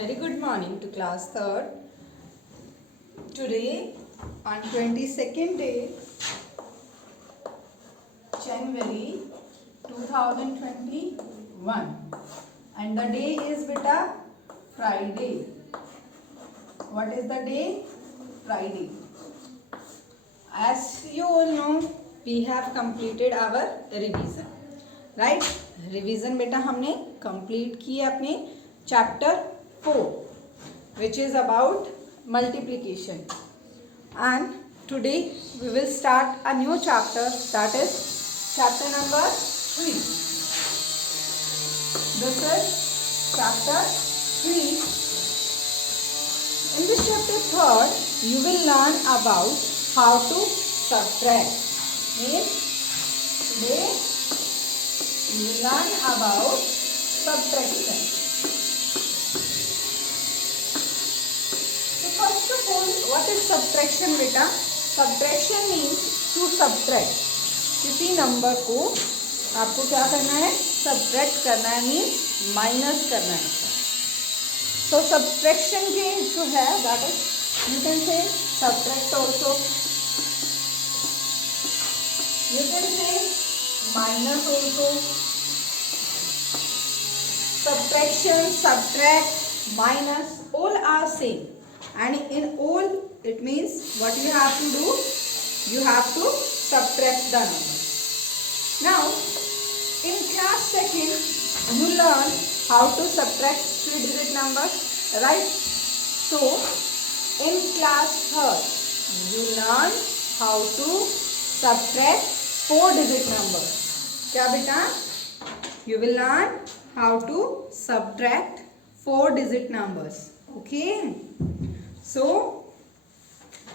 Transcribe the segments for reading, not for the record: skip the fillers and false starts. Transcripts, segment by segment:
very good morning to class 3rd. Today on 22nd day January 2021 and the day is beta Friday. What is the day? Friday. As you all know, we have completed our revision. Right? Revision बेटा हमने complete किया अपने chapter 4 which is about multiplication. And today we will start a new chapter, that is chapter number 3. This is chapter 3. In this chapter 3rd, you will learn about how to subtract. Means today you will learn about subtraction. So first of all, what is subtraction beta? Subtraction means to subtract. किसी number को आपको क्या करना है? Subtract करना है, means minus करना है. So subtraction के जो है that is you can say subtract also. You can say minus also. Subtraction, subtract, minus all are same. And in all it means what you have to do? You have to subtract the number. Now in class 2nd you learn how to subtract 3-digit numbers, right? So in class 3rd you learn how to subtract 4-digit numbers. क्या बेटा? You will learn how to subtract 4-digit numbers. Okay? So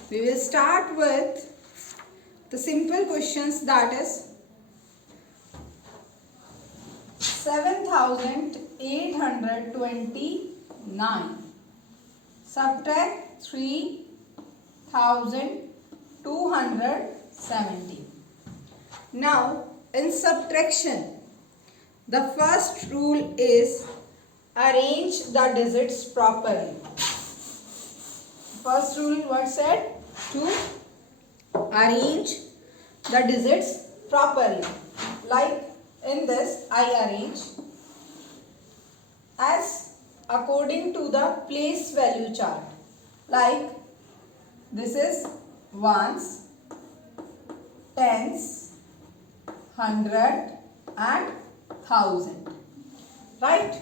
we will start with the simple questions, that is 7,829 subtract 3,270. Now in subtraction, the first rule is arrange the digits properly. First rule what said? To arrange the digits properly. Like in this I arrange as according to the place value chart. Like this is ones, tens, hundred and thousand. Right?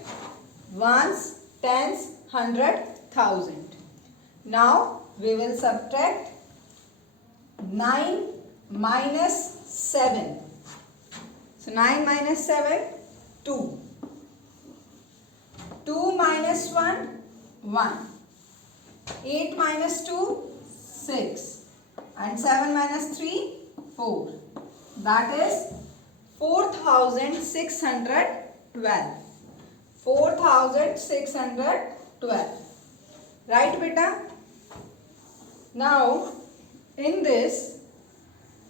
Ones, tens, hundred, thousand. Now we will subtract 9 minus 7. So 9 minus 7, 2. 2 minus 1, 1. 8 minus 2, 6. And 7 minus 3, 4. That is 4,612. 4,612. Right beta? Now in this,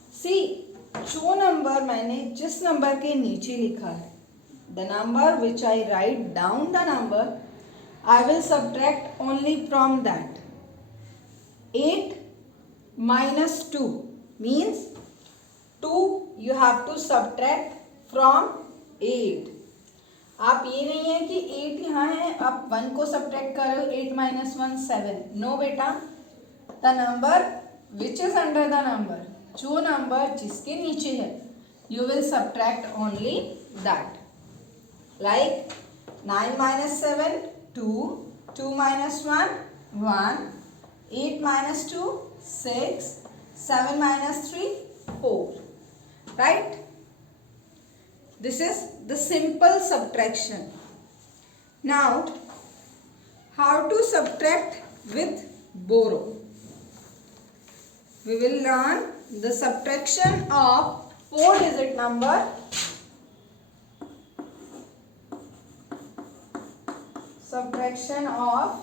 see जो number मैंने जिस number के नीचे लिखा है, the number which I write down the number, I will subtract only from that. 8 minus 2 means 2 you have to subtract from 8. आप ये नहीं है कि 8 यहाँ है आप 1 को subtract कर रहे हो. 8 minus 1 7. No बेटा, the number which is under the number, जो नंबर जिसके नीचे है, you will subtract only that. Like 9 minus 7 2, 2 minus 1 1, 8 minus 2 6, 7 minus 3 4. Right? This is the simple subtraction. Now how to subtract with borrow? We will learn the subtraction of 4-digit number. Subtraction of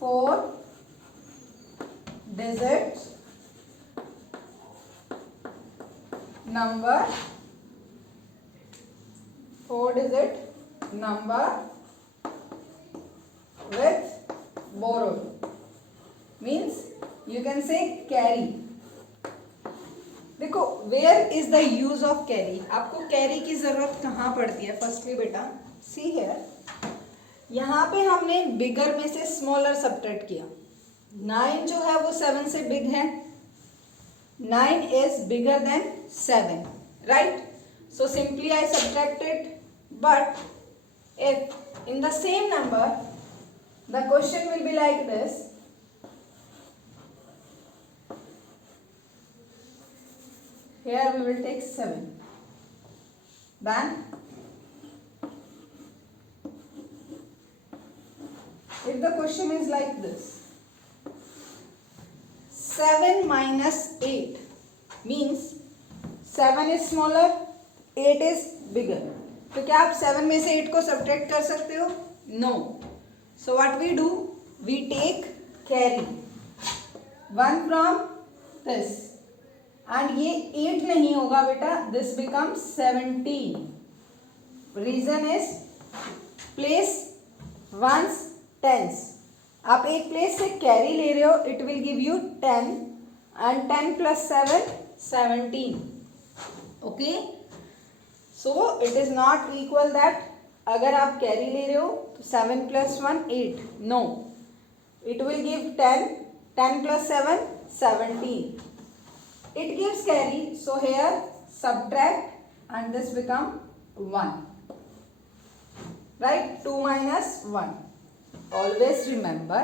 4-digit number. 4-digit number with borrowed means you can say carry. देखो where is the use of carry, आपको carry की जरूरत कहाँ पड़ती है? Firstly बेटा see here, यहाँ पे हमने बिगर में से स्मॉलर सब्ट्रैक्ट किया। 9 जो है वो 7 से बिग है, 9 is bigger than 7, right? So simply I subtracted, but if in the same number the question will be like this, here we will take 7, then if the question is like this, 7 minus 8 means 7 is smaller, 8 is bigger. तो क्या आप 7 में से 8 को subtract कर सकते हो? No. So what we do? We take carry 1 from this. And ये 8 नहीं होगा बेटा, this becomes 17. Reason is place ones tens. आप एक प्लेस से कैरी ले रहे हो, it will give you 10 and 10 plus 7 17. Okay, so it is not equal that अगर आप कैरी ले रहे हो तो 7 plus 1 8. No, it will give 10, 10 plus 7 17. It gives carry, so here subtract and this become 1, right? 2 minus 1. Always remember,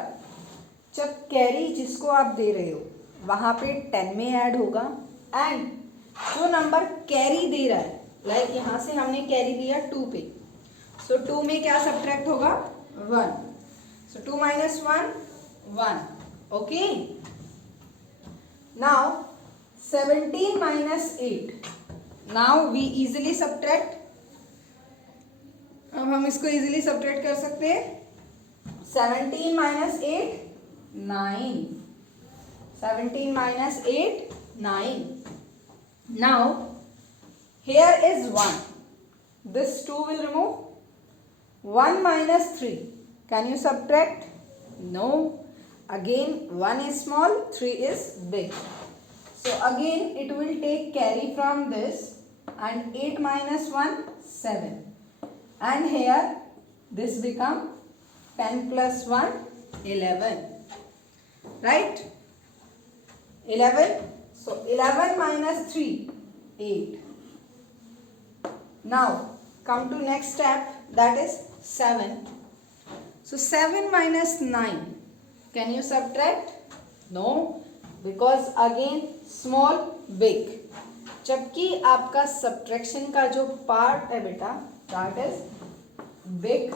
जब carry जिसको आप दे रहे हो वहाँ पे 10 में ऐड होगा, एंड जो नंबर कैरी दे रहा है, लाइक यहाँ से हमने कैरी दिया 2 पे, सो 2 में क्या सब्ट्रैक्ट होगा? 1. सो 2 minus 1 1. Okay, now 17 minus 8. Now we easily subtract. अब हम इसको easily subtract कर सकते हैं. 17 minus 8 9. 17 minus 8 9. Now here is 1. This 2 will remove. 1 minus 3. Can you subtract? No. Again 1 is small, 3 is big. So again it will take carry from this, and 8 minus 1 7, and here this become 10 plus 1 11, right? 11. So 11 minus 3 8. Now come to next step, that is 7. So 7 minus 9, can you subtract? No, because again small big, जबकि आपका subtraction का जो part है बेटा, that is big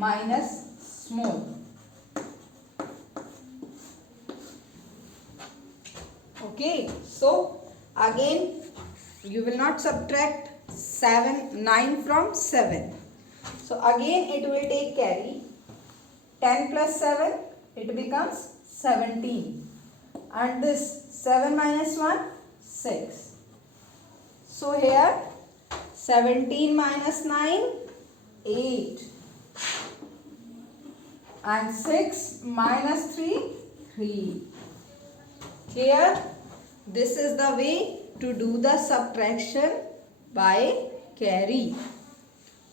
minus small. Okay, so again you will not subtract 9 from 7. So again it will take carry. 10 plus 7, it becomes 17. And this 7 minus 1 6. So here 17 minus 9 8, and 6 minus 3 3. Here this is the way to do the subtraction by carry.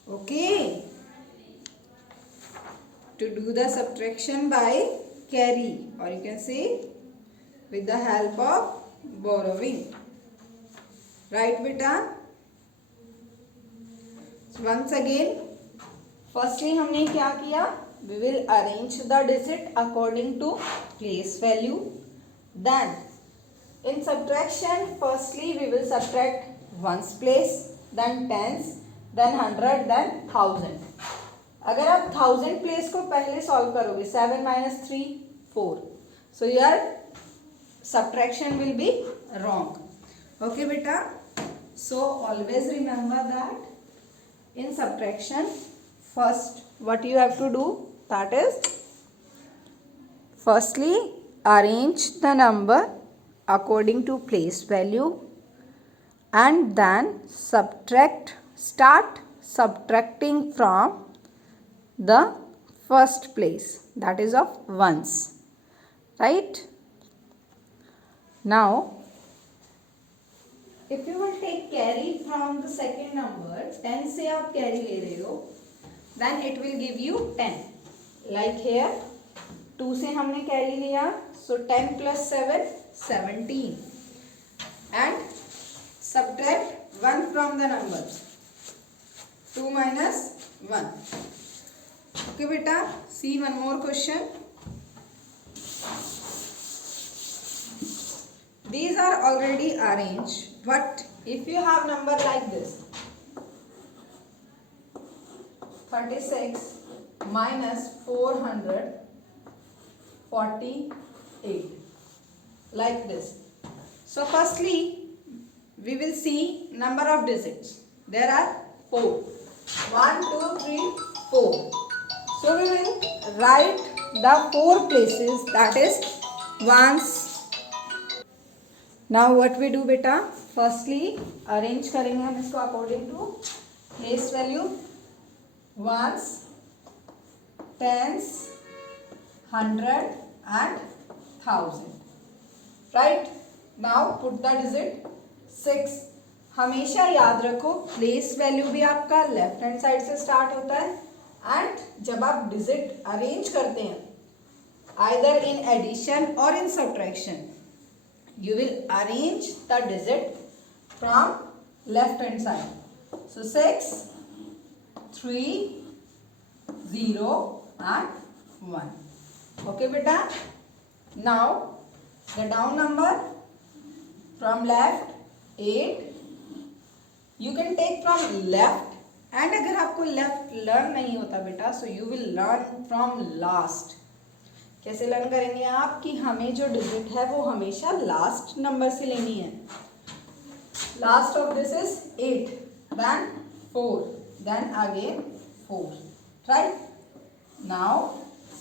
Okay, to do the subtraction by carry, or you can say with the help of borrowing, right beta? So once again, firstly हमने क्या किया? We will arrange the digit according to place value. Then in subtraction, firstly we will subtract ones place, then tens, then 100, then 1000. अगर आप 1000 place को पहले solve करोगे, 7 minus 3 4, so your subtraction will be wrong. Okay beta, so always remember that in subtraction, first what you have to do, that is firstly arrange the number according to place value, and then start subtracting from the first place, that is of ones, right? Now if you will take carry from the second number, 10 से आप carry ले रहे हो, then it will give you 10. Like here 2 से हमने carry लिया, so 10 plus 7 17, and subtract 1 from the number, 2 minus 1. Okay beta, see one more question. These are already arranged, but if you have number like this, 36 minus 448, like this. So firstly we will see number of digits. There are 4. 1 2 3 4. So we will write the 4 places, that is ones. Now what we do beta, firstly arrange करेंगे हम इसको according to place value, ones, tens, 100 and 1000. Right? Now put the digit 6. हमेशा याद रखो place value भी आपका left hand side से start होता है, एंड जब आप डिजिट अरेंज करते हैं आइदर इन एडिशन और इन subtraction, you will arrange the digit from left hand side. So 6, 3, 0 and 1. Okay beta. Now the down number from left 8. You can take from left, and अगर आपको left learn नहीं होता बेटा, so you will learn from last. कैसे learn करेंगे आप कि हमें जो डिजिट है वो हमेशा लास्ट नंबर से लेनी है. Last of this is 8, then 4, then again 4, right? Now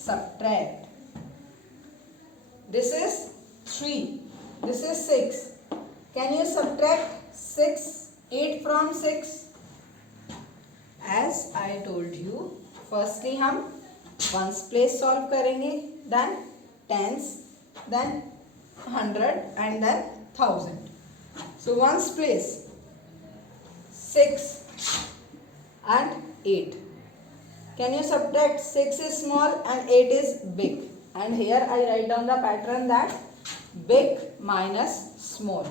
subtract. This is 3, this is 6. Can you subtract 8 from 6? As I told you, firstly हम वंस प्लेस सॉल्व करेंगे, then tens, then 100 and then 1000. So ones place 6 and 8. Can you subtract? 6 is small and 8 is big, and here I write down the pattern that big minus small.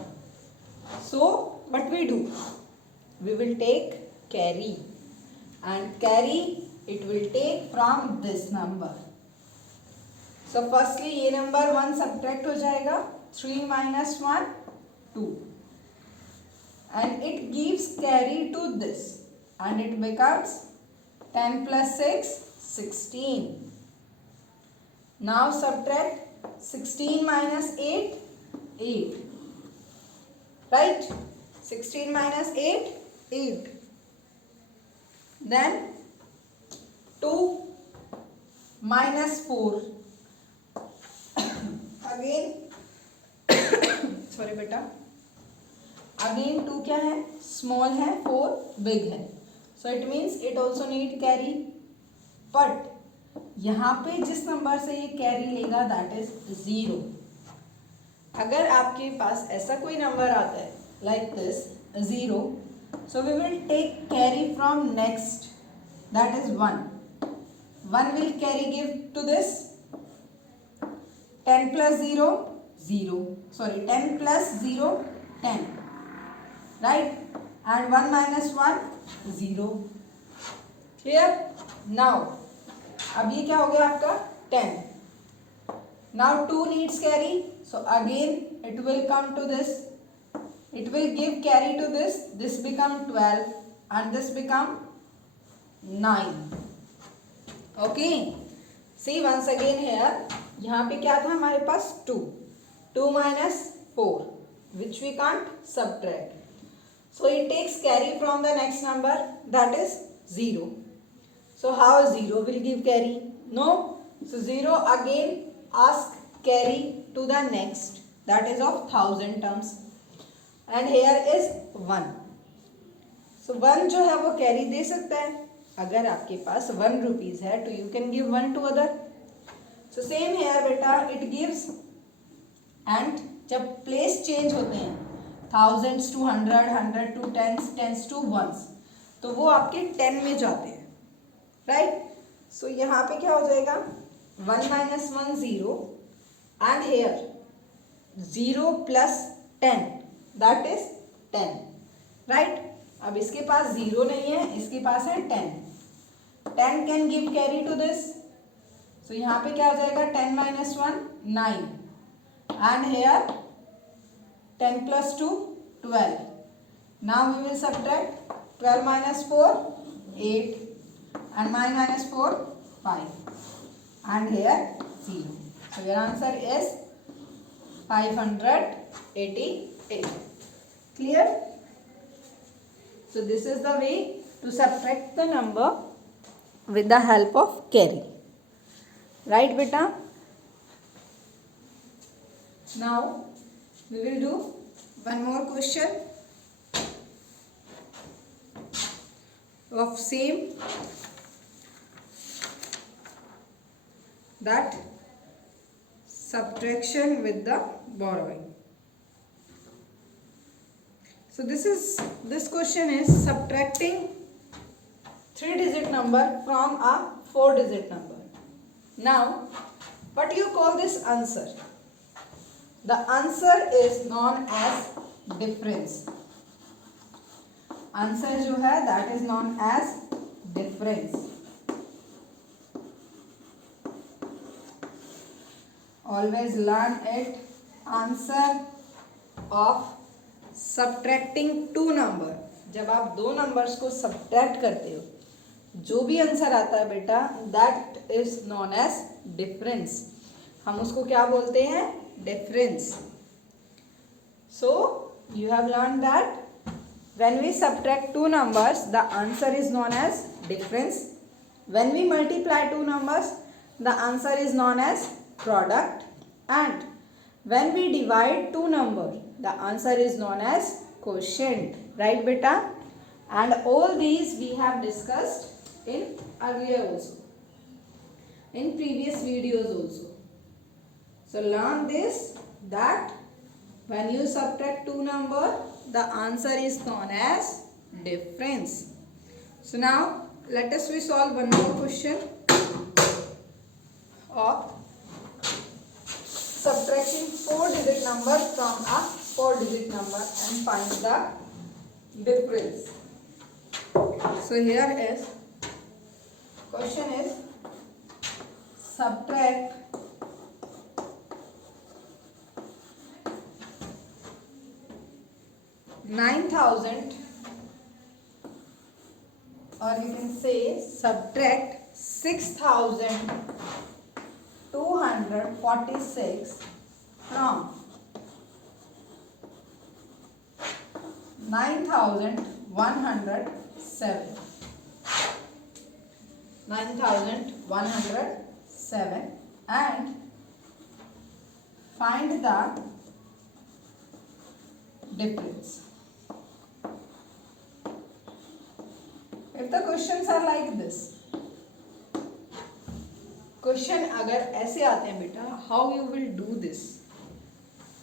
So what we do, we will take carry, and carry it will take from this number. So firstly ये number 1 subtract हो जाएगा, 3 minus 1 2, and it gives carry to this, and it becomes 10 plus 6 16. Now subtract 16 minus 8 8, right? 16 minus 8 8. Then 2 minus 4. Again sorry बेटा, again 2 क्या है? Small है, 4 big है. So it means it also need carry, but यहाँ पे जिस number से ये कैरी लेगा दैट इज 0. अगर आपके पास ऐसा कोई नंबर आता है like this 0, so we will take carry from next, that is 1. 1 will carry give to this. 10 plus 0 0, sorry 10 plus 0 10, right? And 1 minus 1 0. Clear? Now अब ये क्या हो गया आपका 10. Now 2 needs carry, so again it will come to this, it will give carry to this, this become 12 and this become 9. Okay, see once again here, यहाँ पे क्या था हमारे पास 2 minus 4 which we can't subtract, so it takes carry from the next number, that is 0. So how 0 will give carry? No. So 0 again ask carry to the next, that is of 1000 terms, and here is 1. सो 1 जो है वो carry दे सकता है. अगर आपके पास 1 rupees है तो you can give 1 to other. So same here बेटा, इट गिव्स. एंड जब प्लेस चेंज होते हैं, thousands to 100, 100 to tens, tens to ones, तो वो आपके 10 में जाते हैं. राइट. सो यहाँ पे क्या हो जाएगा, 1 minus 1 0, and here 0 plus 10, that is 10. Right. अब इसके पास 0 नहीं है, इसके पास है 10. 10 can give carry to this. So यहाँ पे क्या हो जाएगा, 10 minus 1 9, and here 10 plus 2 12. Now we will subtract 12 minus 4 8, and 9 minus 4 5, and here 0. So your answer is 588. Clear? So this is the way to subtract the number with the help of carry. Right beta? Now we will do one more question of same, that subtraction with the borrowing. So this question is subtracting 3-digit number from a 4-digit number. Now what do you call this answer? The answer is known as difference. Answer जो है that is known age difference. Always learn it. Answer of subtracting 2 number. जब आप 2 numbers को subtract करते हो, जो भी answer आता है बेटा, that is known age difference. हम उसको क्या बोलते हैं, difference. So you have learn that when we subtract 2 numbers, the answer is known as difference. When we multiply 2 numbers, the answer is known as product. And when we divide 2 numbers, the answer is known as quotient. Right beta? And all these we have discussed in earlier also, in previous videos also. So learn this, that when you subtract 2 numbers, the answer is known as difference. So now let us we solve one more question of subtracting 4-digit number from a 4-digit number and find the difference. So here is question is subtract 9,000, or you can say subtract 6,246 from 9,107. 9,107 and find the difference. If the questions are like this, question अगर ऐसे आते हैं बेटा, how you will do this.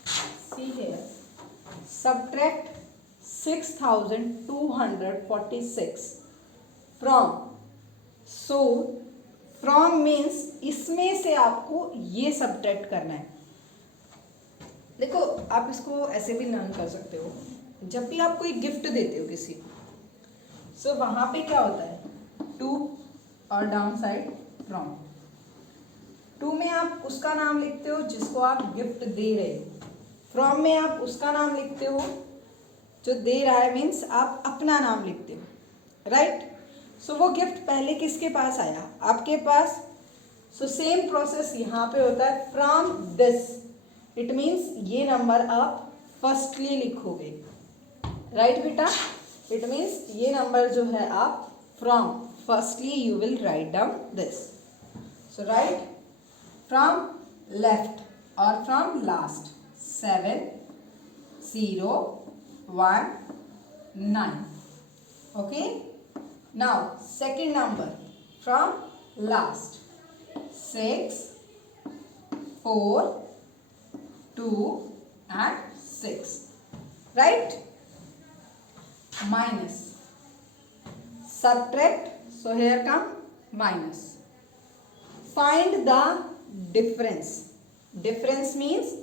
See here, subtract 6,246 from. So from means इसमें से आपको ये subtract करना है. देखो आप इसको ऐसे भी लर्न कर सकते हो. जब भी आप कोई गिफ्ट देते हो किसी को, सो वहाँ पे क्या होता है, 2 और डाउन साइड फ्रॉम. 2 में आप उसका नाम लिखते हो जिसको आप गिफ्ट दे रहे हो. फ्रॉम में आप उसका नाम लिखते हो जो दे रहा है, मीन्स आप अपना नाम लिखते हो. राइट. सो वो गिफ्ट पहले किसके पास आया, आपके पास. सो सेम प्रोसेस यहाँ पे होता है. फ्रॉम दिस, इट मीन्स ये नंबर आप फर्स्टली लिखोगे. राइट बेटा. इट मीन्स ये नंबर जो है आप from firstly you will write down this. So right from left और from last. 7 0 1 9. Okay, now second number from last, 6, 4, 2 and 6, right? Minus, subtract, so here come minus. Find the difference. Difference means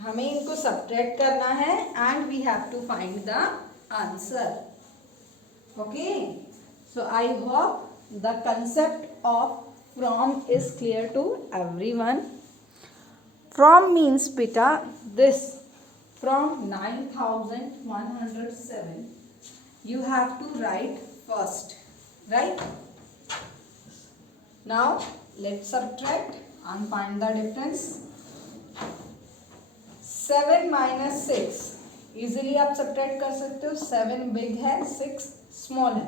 हमें इनको subtract करना है and we have to find the answer. Okay, so I hope the concept of from is clear to everyone. From means beta this, from 9107 you have to write first, right? Now let's subtract and find the difference. 7 minus 6 easily आप subtract कर सकते हो. 7 big है, 6 small है.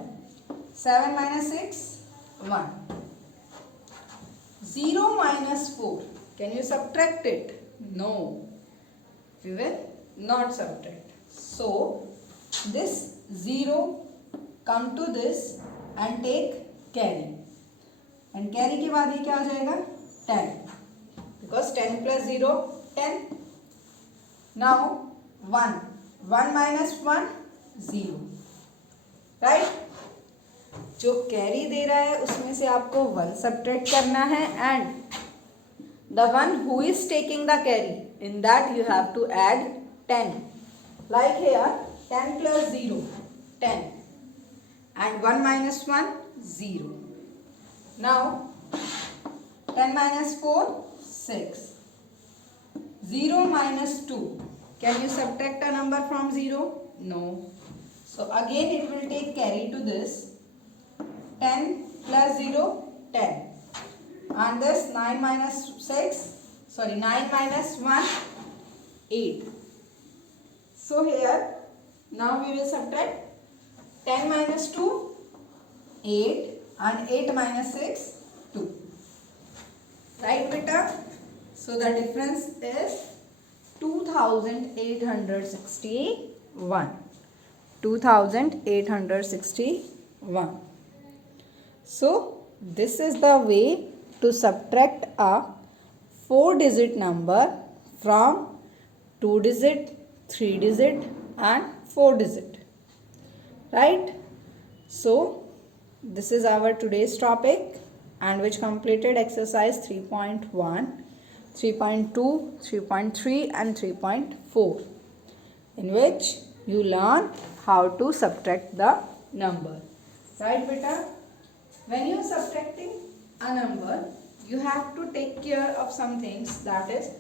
7 minus 6 1. 0 minus 4, can you subtract it? No, we will not subtract. So this 0 come to this and take carry, and carry के बाद ये क्या हो जाएगा? 10, because 10 plus 0 10. Now 1 minus 1 0, right? जो कैरी दे रहा है उसमें से आपको 1 सब्ट्रैक्ट करना है, and the one who is taking the carry, in that you have to add 10. Like here 10 plus 0 10, and 1 minus 1 0. Now 10 minus 4 6. 0 minus 2, can you subtract a number from 0? No. So again it will take carry to this. 10 plus 0 10, and this 9 minus 1 8. So here now we will subtract 10 minus 2 8, and 8 minus 6 2, right beta? So the difference is 2861. 2861. So this is the way to subtract a 4-digit number from 2-digit, 3-digit and 4-digit, right? So this is our today's topic, and which completed exercise 3.1, 3.2, 3.3 and 3.4, in which you learn how to subtract the number, right beta? When you are subtracting a number, you have to take care of some things, that is,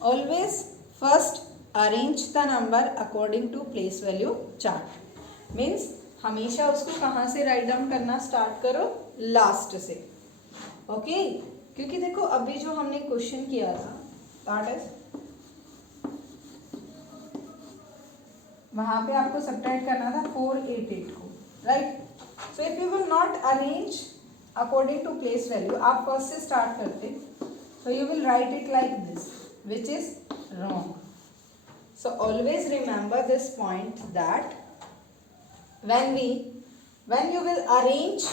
always first arrange the number according to place value chart. Means हमेशा उसको कहाँ से write down करना start करो? Last से. Okay, क्योंकि देखो अभी जो हमने क्वेश्चन किया था, दैट इज वहां पे आपको सब्ट्रैक्ट करना था 488 को, right? So if you will not arrange according to place value, आप फर्स्ट से स्टार्ट करते, so you will write it like this, which is wrong. So always remember this point, that when you will arrange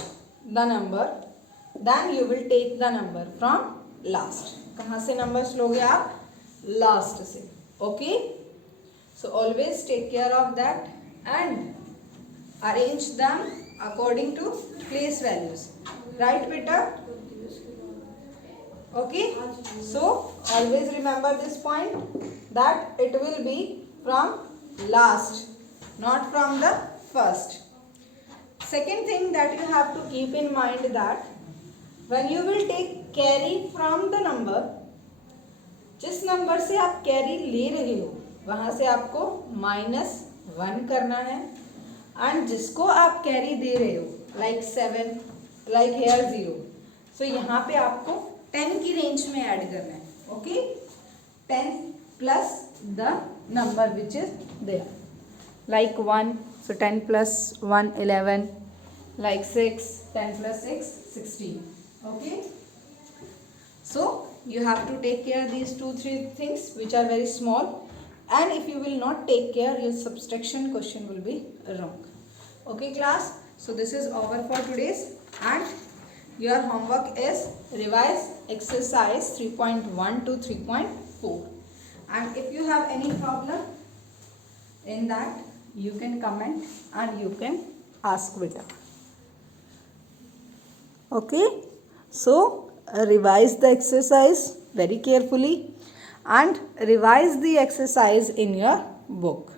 the number, then you will take the number from last. कहाँ से numbers लोगे आप? Last से. Okay? So always take care of that and arrange them according to place values. Right beta? Okay, so always remember this point, that it will be from last, not from the first. Second thing that you have to keep in mind, that when you will take carry from the number, जिस number से आप carry ले रहे हो वहां से आपको -1 करना है, एंड जिसको आप कैरी दे रहे हो, लाइक 7, लाइक हेयर 0, सो यहाँ पे आपको 10 की रेंज में ऐड करना है. Okay, 10 plus the number which is there, like 1, so 10 plus 1 11, like 6, 10 plus 6 16. Okay, so you have to take care of these 2-3 things which are very small, and if you will not take care, your subtraction question will be wrong. Okay class, so this is over for today's, and your homework is revise exercise 3.1 to 3.4, and if you have any problem in that, you can comment and you can ask Vita. Okay, so revise the exercise very carefully and revise the exercise in your book.